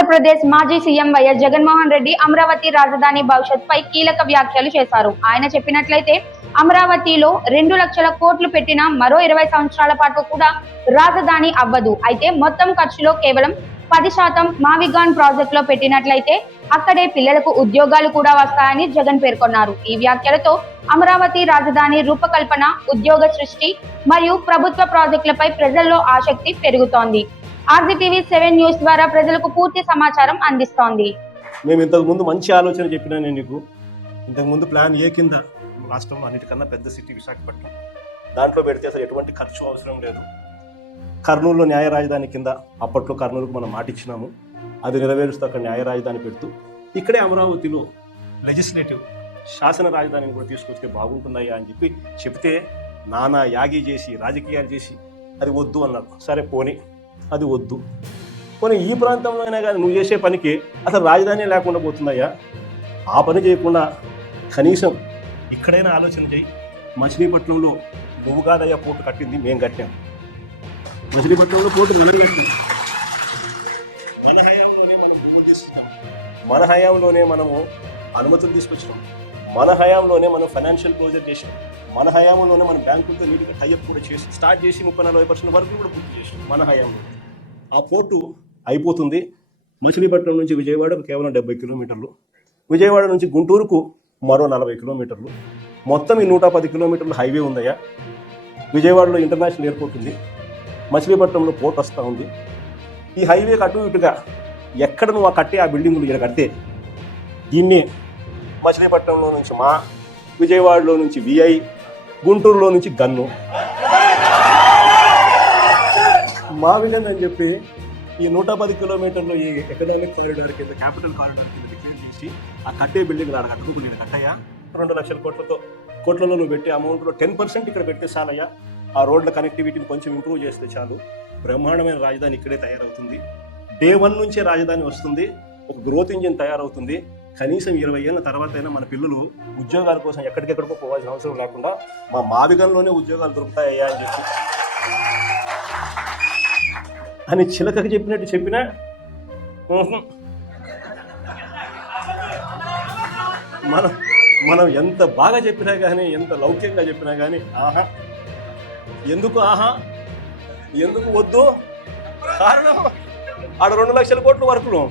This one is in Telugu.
ఆంధ్రప్రదేశ్ మాజీ సీఎం వైఎస్ జగన్మోహన్ రెడ్డి అమరావతి రాజధాని భవిష్యత్పై కీలక వ్యాఖ్యలు చేశారు. ఆయన చెప్పినట్లయితే అమరావతిలో 2 లక్షల కోట్లు పెట్టిన మరో 20 సంవత్సరాల పాటు కూడా రాజధాని అవ్వదు. అయితే మొత్తం ఖర్చులో కేవలం 10% మావిగాన్ ప్రాజెక్టులో పెట్టినట్లయితే అక్కడే పిల్లలకు ఉద్యోగాలు కూడా వస్తాయని జగన్ పేర్కొన్నారు. ఈ వ్యాఖ్యలతో అమరావతి రాజధాని రూపకల్పన, ఉద్యోగ సృష్టి మరియు ప్రభుత్వ ప్రాజెక్టులపై ప్రజల్లో ఆసక్తి పెరుగుతోంది. ఆర్జీటీవీ 7 న్యూస్ ద్వారా ప్రజలకు పూర్తి సమాచారం అందిస్తోంది. మేము ఇంతకు ముందు మంచి ఆలోచన చెప్పినా నేను నీకు ఇంతకు ముందు ప్లాన్ ఏ కింద రాష్ట్రంలో అన్నిటికన్నా పెద్ద సిటీ విశాఖపట్నం, దాంట్లో పెడితే అసలు ఎటువంటి ఖర్చు అవసరం లేదు. కర్నూలులో న్యాయ రాజధాని కింద అప్పట్లో కర్నూలుకు మనం మాటిచ్చినాము, అది నెరవేరుస్తూ అక్కడ న్యాయ రాజధాని పెడుతూ ఇక్కడే అమరావతిలో లెజిస్లేటివ్ శాసన రాజధానిని కూడా తీసుకొస్తే బాగుంటుందయ్యా అని చెప్తే నానా యాగి చేసి రాజకీయాలు చేసి అది వద్దు అన్నారు. సరే పోనీ అది వద్దు, పోనీ ఈ ప్రాంతంలో అయినా కానీ నువ్వు చేసే పనికి అసలు రాజధాని లేకుండా పోతుందయ్యా. ఆ పని చేయకుండా కనీసం ఇక్కడైనా ఆలోచన చేయి. మచిలీపట్నంలో నువ్వు కాదయ్యా పోర్టు కట్టింది, మేము కట్టాం. మచిలీపట్నంలో పోర్టు మనం కట్టాం. మన హయాంలోనే మనం భూములు తీసుకున్నాం, మన హయాంలోనే మనము అనుమతులు తీసుకొచ్చినాం, మన హయాంలోనే మనం ఫైనాన్షియల్ క్లోజర్ చేసాం, మన హయాంలోనే మనం బ్యాంకులతో నీటిగా టైఅప్ కూడా చేసి స్టార్ట్ చేసి 30-40% వరకు కూడా పూర్తి చేసాం మన హయాంలో. ఆ పోర్టు అయిపోతుంది. మచిలీపట్నం నుంచి విజయవాడకు కేవలం 70 కిలోమీటర్లు, విజయవాడ నుంచి గుంటూరుకు మరో 40 కిలోమీటర్లు, మొత్తం ఈ 110 కిలోమీటర్ల హైవే ఉందయ్యా. విజయవాడలో ఇంటర్నేషనల్ ఎయిర్పోర్ట్ ఉంది, మచిలీపట్నంలో పోర్ట్ వస్తూ ఉంది. ఈ హైవేకి అటు ఇటుగా ఎక్కడ నువ్వు ఆ కట్టే ఆ బిల్డింగులు ఇక్కడ కడితే దీన్ని మచిలీపట్నంలో నుంచి మా, విజయవాడలో నుంచి విఐ, గుంటూరులో నుంచి గన్ను, మా విజన్ అని చెప్పి ఈ 110 కిలోమీటర్లు ఈ ఎకనామిక్ కారిడార్ కింద, క్యాపిటల్ కారిడార్ కింద డిక్లేర్ చేసి ఆ కట్టే బిల్డింగ్ ఆడ కట్టుకోకుండా నేను కట్టయ్యా. 2 లక్షల కోట్లలో నువ్వు పెట్టే అమౌంట్లో 10% ఇక్కడ పెడితే చాలయ్యా. ఆ రోడ్ల కనెక్టివిటీని కొంచెం ఇంప్రూవ్ చేస్తే చాలు, బ్రహ్మాండమైన రాజధాని ఇక్కడే తయారవుతుంది. డే 1 నుంచే రాజధాని వస్తుంది, ఒక గ్రోత్ ఇంజిన్ తయారవుతుంది. కనీసం 20 ఏళ్ళ తర్వాత అయినా మన పిల్లలు ఉద్యోగాల కోసం ఎక్కడికెక్కడికో పోవాల్సిన అవసరం లేకుండా మా మావిగంలోనే ఉద్యోగాలు దొరుకుతాయ్యా అని చిలకకి చెప్పినట్టు చెప్పినా మనం ఎంత బాగా చెప్పినా కానీ, ఎంత లౌక్యంగా చెప్పినా కానీ ఆహా ఎందుకు వద్దు, కారణం ఆడ 2 లక్షల కోట్ల వరకు